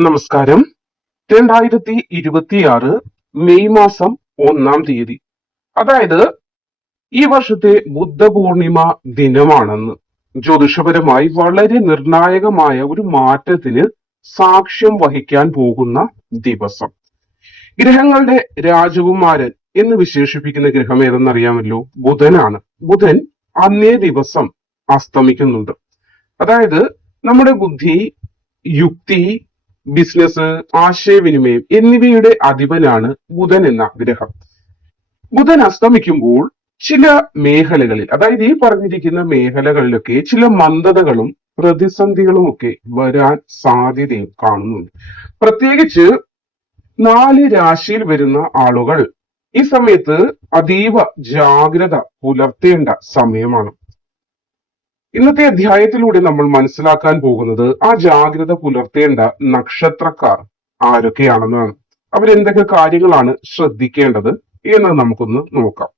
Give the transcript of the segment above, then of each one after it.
നമസ്കാരം. 2026 മെയ് മാസം 1-ാം തീയതി, അതായത് ഈ വർഷത്തെ ബുദ്ധപൂർണിമ ദിനമാണെന്ന്. ജ്യോതിഷപരമായി വളരെ നിർണായകമായ ഒരു മാറ്റത്തിന് സാക്ഷ്യം വഹിക്കാൻ പോകുന്ന ദിവസം. ഗ്രഹങ്ങളുടെ രാജകുമാരൻ എന്ന് വിശേഷിപ്പിക്കുന്ന ഗ്രഹം ഏതെന്നറിയാമല്ലോ? ബുധനാണ്. ബുധൻ അന്നേ ദിവസം അസ്തമിക്കുന്നുണ്ട്. അതായത് നമ്മുടെ ബുദ്ധി, യുക്തി, ബിസിനസ്, ആശയവിനിമയം എന്നിവയുടെ അധിപനാണ് ബുധൻ എന്ന ഗ്രഹം. ബുധൻ അസ്തമിക്കുമ്പോൾ ചില മേഖലകളിൽ, അതായത് ഈ പറഞ്ഞിരിക്കുന്ന മേഖലകളിലൊക്കെ ചില മന്ദതകളും പ്രതിസന്ധികളും ഒക്കെ വരാൻ സാധ്യതയും കാണുന്നുണ്ട്. പ്രത്യേകിച്ച് 4 രാശിയിൽ വരുന്ന ആളുകൾ ഈ സമയത്ത് അതീവ ജാഗ്രത പുലർത്തേണ്ട സമയമാണ്. ഇന്നത്തെ അധ്യായത്തിലൂടെ നമ്മൾ മനസ്സിലാക്കാൻ പോകുന്നത് ആ ജാഗ്രത പുലർത്തേണ്ട നക്ഷത്രക്കാർ ആരൊക്കെയാണെന്നാണ്. അവരെന്തൊക്കെ കാര്യങ്ങളാണ് ശ്രദ്ധിക്കേണ്ടത് എന്ന് നമുക്കൊന്ന് നോക്കാം.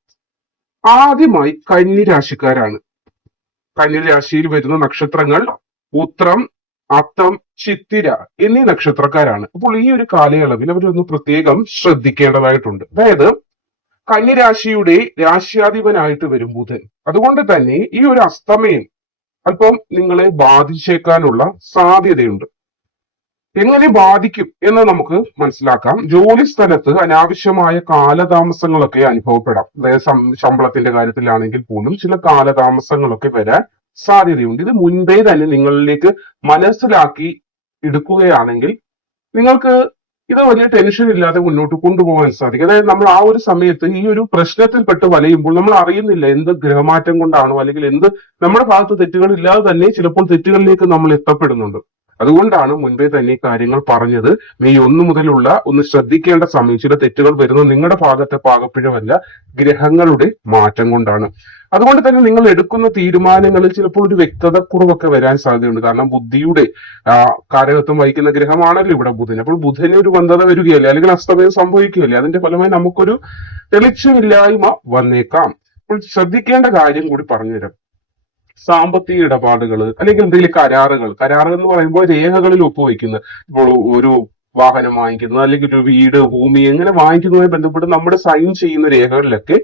ആദ്യമായി കന്നി രാശിക്കാരാണ്. കന്നി രാശിയിൽ വരുന്ന നക്ഷത്രങ്ങൾ ഉത്രം, അത്തം, ചിത്തിര എന്നീ നക്ഷത്രക്കാരാണ്. അപ്പോൾ ഈ ഒരു കാലയളവിൽ അവരൊന്ന് പ്രത്യേകം ശ്രദ്ധിക്കേണ്ടതായിട്ടുണ്ട്. അതായത് കന്നി രാശിയുടെ രാശ്യാധിപനായിട്ട് വരും ബുധൻ. അതുകൊണ്ട് തന്നെ ഈ ഒരു അസ്തമയം അല്പം നിങ്ങളെ ബാധിച്ചേക്കാനുള്ള സാധ്യതയുണ്ട്. എങ്ങനെ ബാധിക്കും എന്ന് നമുക്ക് മനസ്സിലാക്കാം. ജോലി സ്ഥലത്ത് അനാവശ്യമായ കാലതാമസങ്ങളൊക്കെ അനുഭവപ്പെടാം. അതായത് ശമ്പളത്തിന്റെ കാര്യത്തിലാണെങ്കിൽ പോലും ചില കാലതാമസങ്ങളൊക്കെ വരാൻ സാധ്യതയുണ്ട്. ഇത് മുൻപേ തന്നെ നിങ്ങളിലേക്ക് മനസ്സിലാക്കി എടുക്കുകയാണെങ്കിൽ നിങ്ങൾക്ക് ഇത് വലിയ ടെൻഷൻ ഇല്ലാതെ മുന്നോട്ട് കൊണ്ടുപോകാൻ സാധിക്കും. അതായത് നമ്മൾ ആ ഒരു സമയത്ത് ഈ ഒരു പ്രശ്നത്തിൽപ്പെട്ട് വലയുമ്പോൾ നമ്മൾ അറിയുന്നില്ല എന്ത് ഗ്രഹമാറ്റം കൊണ്ടാണോ, അല്ലെങ്കിൽ എന്ത് നമ്മുടെ ഭാഗത്ത് തെറ്റുകൾ ഇല്ലാതെ തന്നെ ചിലപ്പോൾ തെറ്റുകളിലേക്ക് നമ്മൾ എത്തപ്പെടുന്നുണ്ട്. അതുകൊണ്ടാണ് മുൻപേ തന്നെ ഈ കാര്യങ്ങൾ പറഞ്ഞത്. മെയ് 1 മുതലുള്ള ഒന്ന് ശ്രദ്ധിക്കേണ്ട സമയം. ചില തെറ്റുകൾ വരുന്നത് നിങ്ങളുടെ ഭാഗത്തെ പാകപ്പിഴവല്ല, ഗ്രഹങ്ങളുടെ മാറ്റം കൊണ്ടാണ്. അതുകൊണ്ട് തന്നെ നിങ്ങൾ എടുക്കുന്ന തീരുമാനങ്ങളിൽ ചിലപ്പോൾ ഒരു വ്യക്തതക്കുറവൊക്കെ വരാൻ സാധ്യതയുണ്ട്. കാരണം ബുദ്ധിയുടെ കാരകത്വം വഹിക്കുന്ന ഗ്രഹമാണല്ലോ ഇവിടെ ബുധൻ. അപ്പോൾ ബുധന് ഒരു മന്ദത വരികയല്ലേ, അല്ലെങ്കിൽ അസ്തമയം സംഭവിക്കുകയല്ലേ, അതിന്റെ ഫലമായി നമുക്കൊരു തെളിച്ചമില്ലായ്മ വന്നേക്കാം. അപ്പോൾ ശ്രദ്ധിക്കേണ്ട കാര്യം കൂടി പറഞ്ഞുതരാം. സാമ്പത്തിക ഇടപാടുകൾ അല്ലെങ്കിൽ എന്തെങ്കിലും കരാറുകൾ എന്ന് പറയുമ്പോൾ രേഖകളിൽ ഒപ്പുവയ്ക്കുന്നത്. ഇപ്പോൾ ഒരു വാഹനം വാങ്ങിക്കുന്നത്, അല്ലെങ്കിൽ ഒരു വീട്, ഭൂമി എങ്ങനെ വാങ്ങിക്കുന്നതുമായി ബന്ധപ്പെട്ട് നമ്മുടെ സൈൻ ചെയ്യുന്ന രേഖകളിലൊക്കെ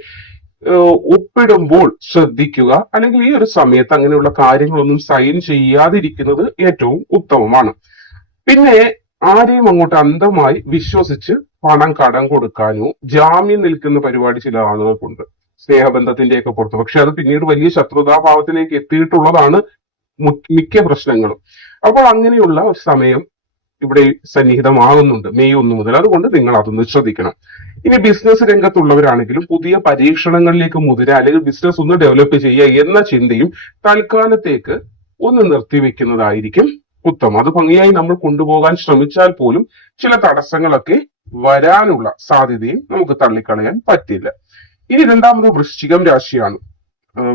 ഒപ്പിടുമ്പോൾ ശ്രദ്ധിക്കുക. അല്ലെങ്കിൽ ഈ ഒരു സമയത്ത് അങ്ങനെയുള്ള കാര്യങ്ങളൊന്നും സൈൻ ചെയ്യാതിരിക്കുന്നത് ഏറ്റവും ഉത്തമമാണ്. പിന്നെ ആരെയും അങ്ങോട്ട് അന്ധമായി വിശ്വസിച്ച് പണം കടം കൊടുക്കാനോ ജാമ്യം നിൽക്കുന്ന പരിപാടി ചില ആളുകൾക്കുണ്ട്, സ്നേഹബന്ധത്തിന്റെയൊക്കെ പുറത്ത്. പക്ഷെ അത് പിന്നീട് വലിയ ശത്രുതാഭാവത്തിലേക്ക് എത്തിയിട്ടുള്ളതാണ് മിക്ക പ്രശ്നങ്ങളും. അപ്പോൾ അങ്ങനെയുള്ള ഒരു സമയം ഇവിടെ സന്നിഹിതമാകുന്നുണ്ട് മെയ് 1 മുതൽ. അതുകൊണ്ട് നിങ്ങൾ അതൊന്ന് ശ്രദ്ധിക്കണം. ഇനി ബിസിനസ് രംഗത്തുള്ളവരാണെങ്കിലും പുതിയ പരീക്ഷണങ്ങളിലേക്ക് മുതിര, അല്ലെങ്കിൽ ബിസിനസ് ഒന്ന് ഡെവലപ്പ് ചെയ്യുക എന്ന ചിന്തയും തൽക്കാലത്തേക്ക് ഒന്ന് നിർത്തിവെക്കുന്നതായിരിക്കും ഉത്തമം. അത് ഭംഗിയായി നമ്മൾ കൊണ്ടുപോകാൻ ശ്രമിച്ചാൽ പോലും ചില തടസ്സങ്ങളൊക്കെ വരാനുള്ള സാധ്യതയും നമുക്ക് തള്ളിക്കളയാൻ പറ്റില്ല. ഇനി രണ്ടാമത് വൃശ്ചികം രാശിയാണ്.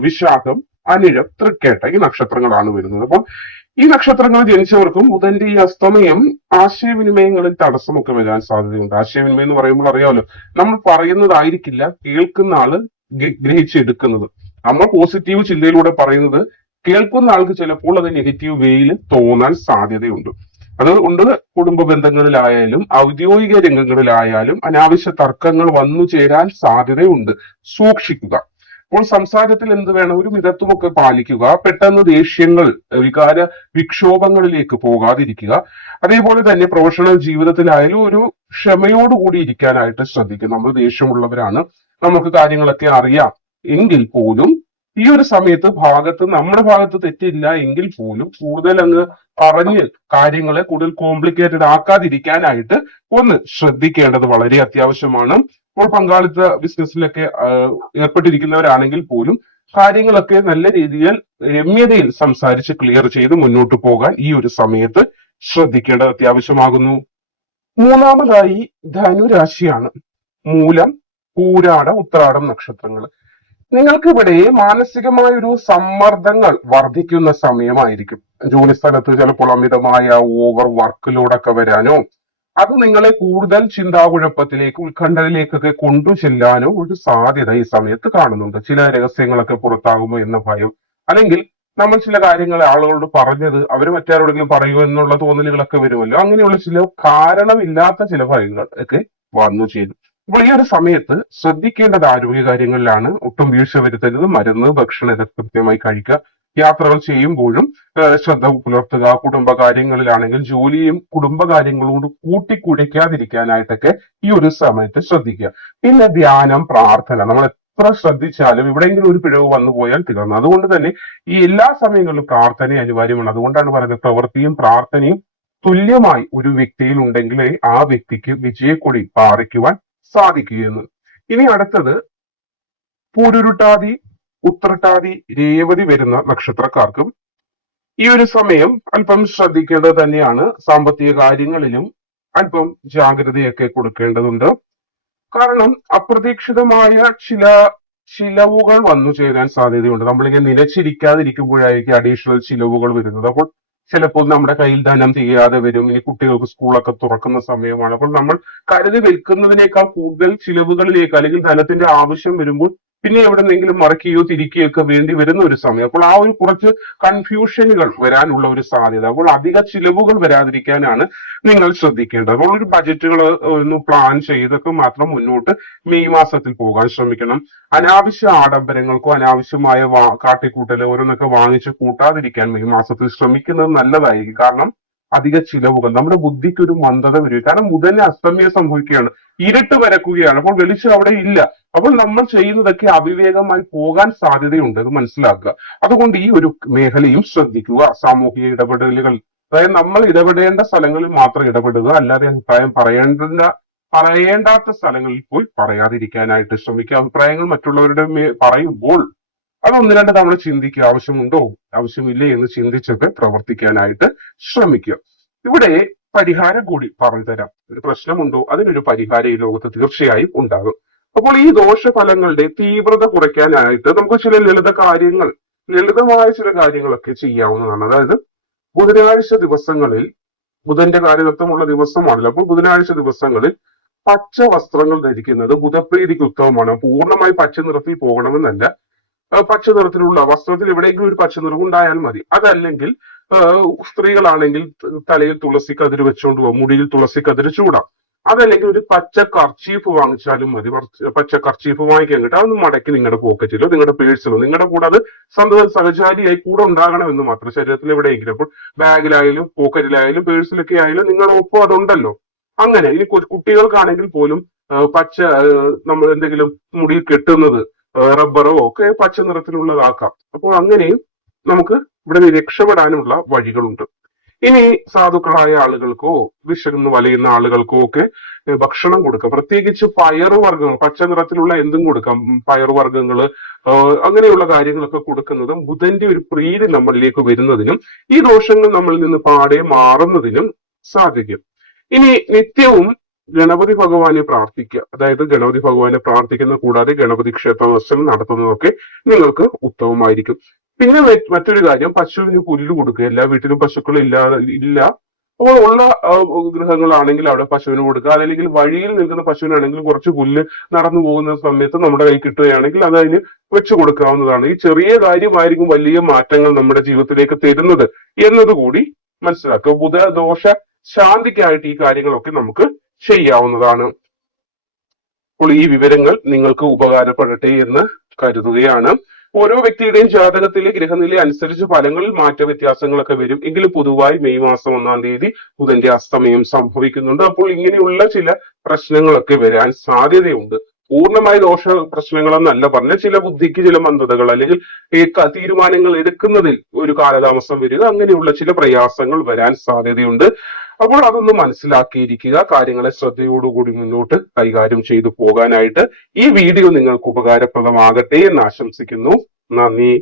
വിശാഖം, അനിഴം, തൃക്കേട്ട ഈ നക്ഷത്രങ്ങളാണ് വരുന്നത്. അപ്പോൾ ഈ നക്ഷത്രങ്ങളിൽ ജനിച്ചവർക്കും ബുധന്റെ ഈ അസ്തമയം ആശയവിനിമയങ്ങളിൽ തടസ്സമൊക്കെ വരാൻ സാധ്യതയുണ്ട്. ആശയവിനിമയം എന്ന് പറയുമ്പോൾ അറിയാമല്ലോ, നമ്മൾ പറയുന്നതായിരിക്കില്ല കേൾക്കുന്ന ആള് ഗ്രഹിച്ചെടുക്കുന്നത്. നമ്മൾ പോസിറ്റീവ് ചിന്തയിലൂടെ പറയുന്നത് കേൾക്കുന്ന ആൾക്ക് ചിലപ്പോൾ അത് നെഗറ്റീവ് വേയിൽ തോന്നാൻ സാധ്യതയുണ്ട്. അതുകൊണ്ട് കുടുംബ ബന്ധങ്ങളിലായാലും ഔദ്യോഗിക രംഗങ്ങളിലായാലും അനാവശ്യ തർക്കങ്ങൾ വന്നു ചേരാൻ സാധ്യതയുണ്ട്. സൂക്ഷിക്കുക. അപ്പോൾ സംസാരത്തിൽ എന്ത് വേണം, ഒരു മിതത്വമൊക്കെ പാലിക്കുക. പെട്ടെന്ന് ദേഷ്യങ്ങൾ, വികാര വിക്ഷോഭങ്ങളിലേക്ക് പോകാതിരിക്കുക. അതേപോലെ തന്നെ പ്രൊഫഷണൽ ജീവിതത്തിലായാലും ഒരു ക്ഷമയോടുകൂടി ഇരിക്കാനായിട്ട് ശ്രദ്ധിക്കുക. നമ്മൾ ദേഷ്യമുള്ളവരാണ്, നമുക്ക് കാര്യങ്ങളൊക്കെ അറിയാം എങ്കിൽ പോലും ഈ ഒരു സമയത്ത് നമ്മുടെ ഭാഗത്ത് തെറ്റില്ല എങ്കിൽ പോലും കൂടുതൽ അങ്ങ് പറഞ്ഞ് കാര്യങ്ങളെ കൂടുതൽ കോംപ്ലിക്കേറ്റഡ് ആക്കാതിരിക്കാനായിട്ട് ഒന്ന് ശ്രദ്ധിക്കേണ്ടത് വളരെ അത്യാവശ്യമാണ്. ഇപ്പോൾ പങ്കാളിത്ത ബിസിനസ്സിലൊക്കെ ഏർപ്പെട്ടിരിക്കുന്നവരാണെങ്കിൽ പോലും കാര്യങ്ങളൊക്കെ നല്ല രീതിയിൽ രമ്യതയിൽ സംസാരിച്ച് ക്ലിയർ ചെയ്ത് മുന്നോട്ട് പോകാൻ ഈ ഒരു സമയത്ത് ശ്രദ്ധിക്കേണ്ടത് അത്യാവശ്യമാകുന്നു. മൂന്നാമതായി ധനുരാശിയാണ്. മൂലം, പൂരാടം, ഉത്രാടം നക്ഷത്രങ്ങൾ. നിങ്ങൾക്ക് ഇവിടെ മാനസികമായ ഒരു സമ്മർദ്ദങ്ങൾ വർദ്ധിക്കുന്ന സമയമായിരിക്കും. ജോലി സ്ഥലത്ത് ചിലപ്പോൾ അമിതമായ ഓവർ വർക്ക് ലോഡൊക്കെ വരാനോ, അത് നിങ്ങളെ കൂടുതൽ ചിന്താകുഴപ്പത്തിലേക്ക്, ഉത്കണ്ഠയിലേക്കൊക്കെ കൊണ്ടുചെല്ലാനോ ഒരു സാധ്യത ഈ സമയത്ത് കാണുന്നുണ്ട്. ചില രഹസ്യങ്ങളൊക്കെ പുറത്താകുമോ എന്ന ഭയം, അല്ലെങ്കിൽ നമ്മൾ ചില കാര്യങ്ങൾ ആളുകളോട് പറഞ്ഞത് അവർ മറ്റാരോടെങ്കിലും പറയുമോ എന്നുള്ള തോന്നലുകളൊക്കെ വരുമല്ലോ. അങ്ങനെയുള്ള ചില കാരണമില്ലാത്ത ചില ഭയങ്ങൾ ഒക്കെ വന്നു ചേരും. അപ്പോൾ ഈ ഒരു സമയത്ത് ശ്രദ്ധിക്കേണ്ടത് ആരോഗ്യ കാര്യങ്ങളിലാണ്. ഒട്ടും വീഴ്ച വരുത്തരുത്. മരുന്ന്, ഭക്ഷണം ഇതൊക്കെ കൃത്യമായി കഴിക്കുക. യാത്രകൾ ചെയ്യുമ്പോഴും ശ്രദ്ധ പുലർത്തുക. കുടുംബകാര്യങ്ങളിലാണെങ്കിൽ ജോലിയും കുടുംബകാര്യങ്ങളോട് കൂട്ടിക്കുഴയ്ക്കാതിരിക്കാനായിട്ടൊക്കെ ഈ ഒരു സമയത്ത് ശ്രദ്ധിക്കുക. പിന്നെ ധ്യാനം, പ്രാർത്ഥന, നമ്മൾ എത്ര ശ്രദ്ധിച്ചാലും എവിടെയെങ്കിലും ഒരു പിഴവ് വന്നു പോയാൽ തീർന്നു. അതുകൊണ്ട് തന്നെ ഈ എല്ലാ സമയങ്ങളിലും പ്രാർത്ഥന അനിവാര്യമാണ്. അതുകൊണ്ടാണ് പറയുന്നത് പ്രവൃത്തിയും പ്രാർത്ഥനയും തുല്യമായി ഒരു വ്യക്തിയിൽ ഉണ്ടെങ്കിലേ ആ വ്യക്തിക്ക് വിജയക്കൊടി പാറിക്കുവാൻ സാധിക്കുകയെന്ന്. ഇനി അടുത്തത് പൂരുരുട്ടാതി, ഉത്രട്ടാതി, രേവതി വരുന്ന നക്ഷത്രക്കാർക്കും ഈ ഒരു സമയം അല്പം ശ്രദ്ധിക്കേണ്ടത് തന്നെയാണ്. സാമ്പത്തിക കാര്യങ്ങളിലും അല്പം ജാഗ്രതയൊക്കെ കൊടുക്കേണ്ടതുണ്ട്. കാരണം അപ്രതീക്ഷിതമായ ചില ചിലവുകൾ വന്നു ചേരാൻ സാധ്യതയുണ്ട്. നമ്മളിങ്ങനെ നിലച്ചിരിക്കാതിരിക്കുമ്പോഴായിരിക്കും അഡീഷണൽ ചിലവുകൾ വരുന്നത്. അപ്പോൾ ചിലപ്പോൾ നമ്മുടെ കയ്യിൽ ധനം തികയാതെ വരും. ഇനി കുട്ടികൾക്ക് സ്കൂളൊക്കെ തുറക്കുന്ന സമയമാണ്. അപ്പോൾ നമ്മൾ കരുതി വെക്കുന്നതിനേക്കാൾ കൂടുതൽ ചിലവുകളിലേക്ക് അല്ലെങ്കിൽ ധനത്തിന്റെ ആവശ്യം വരുമ്പോൾ പിന്നെ എവിടെന്നെങ്കിലും മറക്കുകയോ തിരിക്കുകയോ ഒക്കെ വേണ്ടി വരുന്ന ഒരു സമയം. അപ്പോൾ ആ ഒരു കുറച്ച് കൺഫ്യൂഷനുകൾ വരാനുള്ള ഒരു സാധ്യത. അപ്പോൾ അധിക ചിലവുകൾ വരാതിരിക്കാനാണ് നിങ്ങൾ ശ്രദ്ധിക്കേണ്ടത്. അപ്പോൾ ഒരു ബജറ്റുകൾ ഒന്ന് പ്ലാൻ ചെയ്തൊക്കെ മാത്രം മുന്നോട്ട് മെയ് മാസത്തിൽ പോകാൻ ശ്രമിക്കണം. അനാവശ്യ ആഡംബരങ്ങൾക്കോ അനാവശ്യമായ കാട്ടിക്കൂട്ടലോ ഓരോന്നൊക്കെ വാങ്ങിച്ച് കൂട്ടാതിരിക്കാൻ മെയ് മാസത്തിൽ ശ്രമിക്കുന്നത് നല്ലതായിരിക്കും. കാരണം അധിക ചിലവുകൾ നമ്മുടെ ബുദ്ധിക്ക് ഒരു മന്ദത വരും. കാരണം ബുധന് അസ്തമയം സംഭവിക്കുകയാണ്, ഇരുട്ട് വരക്കുകയാണ്. അപ്പോൾ വെളിച്ചം അവിടെ ഇല്ല. അപ്പോൾ നമ്മൾ ചെയ്യുന്നതൊക്കെ അവിവേകമായി പോകാൻ സാധ്യതയുണ്ട്. അത് മനസ്സിലാക്കുക. അതുകൊണ്ട് ഈ ഒരു മേഖലയും ശ്രദ്ധിക്കുക. സാമൂഹിക ഇടപെടലുകൾ, അതായത് നമ്മൾ ഇടപെടേണ്ട സ്ഥലങ്ങളിൽ മാത്രം ഇടപെടുക, അല്ലാതെ അഭിപ്രായം പറയേണ്ടാത്ത സ്ഥലങ്ങളിൽ പോയി പറയാതിരിക്കാനായിട്ട് ശ്രമിക്കുക. അഭിപ്രായങ്ങൾ മറ്റുള്ളവരുടെ പറയുമ്പോൾ അത് ഒന്ന് രണ്ട് തവണ ചിന്തിക്കുക. ആവശ്യമുണ്ടോ ആവശ്യമില്ലേ എന്ന് ചിന്തിച്ചൊക്കെ പ്രവർത്തിക്കാനായിട്ട് ശ്രമിക്കുക. ഇവിടെ പരിഹാരം കൂടി പറഞ്ഞു തരാം. ഒരു പ്രശ്നമുണ്ടോ, അതിനൊരു പരിഹാരം ഈ ലോകത്ത് തീർച്ചയായും ഉണ്ടാകും. അപ്പോൾ ഈ ദോഷഫലങ്ങളുടെ തീവ്രത കുറയ്ക്കാനായിട്ട് നമുക്ക് ചില ലളിതമായ ചില കാര്യങ്ങളൊക്കെ ചെയ്യാവുന്നതാണ്. അതായത് ബുധനാഴ്ച ദിവസങ്ങളിൽ, ബുധന്റെ കാര്യതത്വമുള്ള ദിവസമാണല്ലോ, അപ്പോൾ ബുധനാഴ്ച ദിവസങ്ങളിൽ പച്ച വസ്ത്രങ്ങൾ ധരിക്കുന്നത് ബുധപ്രീതിക്ക് ഉത്തമമാണ്. പൂർണ്ണമായി പച്ച നിറത്തിൽ പോകണമെന്നല്ല, പച്ച നിറത്തിലുള്ള വസ്ത്രത്തിൽ എവിടെയെങ്കിലും ഒരു പച്ച നിറം ഉണ്ടായാൽ മതി. അതല്ലെങ്കിൽ സ്ത്രീകളാണെങ്കിൽ തലയിൽ തുളസി കതിര് വെച്ചുകൊണ്ട് പോകാം, മുടിയിൽ തുളസി കതിര് ചൂടാം. അതല്ലെങ്കിൽ ഒരു പച്ച കർച്ചീഫ് വാങ്ങിച്ചാലും മതി. പച്ച കർച്ചീഫ് വാങ്ങിക്കാൻ കിട്ടും. അതൊന്ന് മടക്കി നിങ്ങളുടെ പോക്കറ്റിലോ നിങ്ങളുടെ പേഴ്സിലോ നിങ്ങളുടെ കൂടെ അത് സഹചാരിയായി കൂടെ ഉണ്ടാകണമെന്ന് മാത്രം. ശരീരത്തിൽ എവിടെയെങ്കിലും, അപ്പോൾ ബാഗിലായാലും പോക്കറ്റിലായാലും പേഴ്സിലൊക്കെ ആയാലും നിങ്ങളുടെ ഒപ്പം അതുണ്ടല്ലോ. അങ്ങനെ ഇനി കുട്ടികൾക്കാണെങ്കിൽ പോലും പച്ച നമ്മൾ എന്തെങ്കിലും മുടിയിൽ കെട്ടുന്നത് റബ്ബറോ ഒക്കെ പച്ച നിറത്തിലുള്ളതാക്കാം. അപ്പോൾ അങ്ങനെയും നമുക്ക് ഇവിടെ രക്ഷപ്പെടാനുള്ള വഴികളുണ്ട്. ഇനി സാധുക്കളായ ആളുകൾക്കോ വിശന്ന് വലയുന്ന ആളുകൾക്കോ ഒക്കെ ഭക്ഷണം കൊടുക്കാം. പ്രത്യേകിച്ച് പയറുവർഗ്ഗങ്ങൾ, പച്ച നിറത്തിലുള്ള എന്തും കൊടുക്കാം. പയറുവർഗ്ഗങ്ങള് അങ്ങനെയുള്ള കാര്യങ്ങളൊക്കെ കൊടുക്കുന്നതും ബുധന്റെ ഒരു പ്രീതി നമ്മളിലേക്ക് വരുന്നതിനും ഈ ദോഷങ്ങൾ നമ്മളിൽ നിന്ന് പാടെ മാറുന്നതിനും സാധിക്കും. ഇനി നിത്യവും ഗണപതി ഭഗവാനെ പ്രാർത്ഥിക്കുക. അതായത് ഗണപതി ഭഗവാനെ പ്രാർത്ഥിക്കുന്ന കൂടാതെ ഗണപതി ക്ഷേത്ര ദർശനം നടത്തുന്നതൊക്കെ നിങ്ങൾക്ക് ഉത്തമമായിരിക്കും. പിന്നെ മറ്റൊരു കാര്യം, പശുവിന് പുല്ല് കൊടുക്കുക. എല്ലാ വീട്ടിലും പശുക്കൾ ഇല്ല. അപ്പോൾ ഉള്ള ഗൃഹങ്ങളാണെങ്കിൽ അവിടെ പശുവിന് കൊടുക്കുക. അതല്ലെങ്കിൽ വഴിയിൽ നിൽക്കുന്ന പശുവിനാണെങ്കിൽ കുറച്ച് പുല്ല് നടന്നു പോകുന്ന സമയത്ത് നമ്മുടെ കൈ കിട്ടുകയാണെങ്കിൽ അത് അതിന് വെച്ചു കൊടുക്കാവുന്നതാണ്. ഈ ചെറിയ കാര്യമായിരിക്കും വലിയ മാറ്റങ്ങൾ നമ്മുടെ ജീവിതത്തിലേക്ക് തരുന്നത് എന്നതുകൂടി മനസ്സിലാക്കുക. ബുധദോഷ ശാന്തിക്കായിട്ട് ഈ കാര്യങ്ങളൊക്കെ നമുക്ക് ചെയ്യാവുന്നതാണ്. അപ്പോൾ ഈ വിവരങ്ങൾ നിങ്ങൾക്ക് ഉപകാരപ്പെടട്ടെ എന്ന് കരുതുകയാണ്. ഓരോ വ്യക്തിയുടെയും ജാതകത്തിലെ ഗ്രഹനില അനുസരിച്ച് ഫലങ്ങളിൽ മാറ്റ വ്യത്യാസങ്ങളൊക്കെ വരും. എങ്കിലും പൊതുവായി മെയ് മാസം 1-ാം തീയതി ബുധന്റെ അസ്തമയം സംഭവിക്കുന്നുണ്ട്. അപ്പോൾ ഇങ്ങനെയുള്ള ചില പ്രശ്നങ്ങളൊക്കെ വരാൻ സാധ്യതയുണ്ട്. പൂർണ്ണമായി ദോഷ പ്രശ്നങ്ങളെന്നല്ല പറഞ്ഞ, ചില ബുദ്ധിക്ക് ചില മന്ദതകൾ അല്ലെങ്കിൽ തീരുമാനങ്ങൾ എടുക്കുന്നതിൽ ഒരു കാലതാമസം വരിക, അങ്ങനെയുള്ള ചില പ്രയാസങ്ങൾ വരാൻ സാധ്യതയുണ്ട്. അപ്പോൾ അതൊന്ന് മനസ്സിലാക്കിയിരിക്കുക. കാര്യങ്ങളെ ശ്രദ്ധയോടുകൂടി മുന്നോട്ട് കൈകാര്യം ചെയ്തു പോകാനായിട്ട് ഈ വീഡിയോ നിങ്ങൾക്ക് ഉപകാരപ്രദമാകട്ടെ എന്ന് ആശംസിക്കുന്നു. നന്ദി.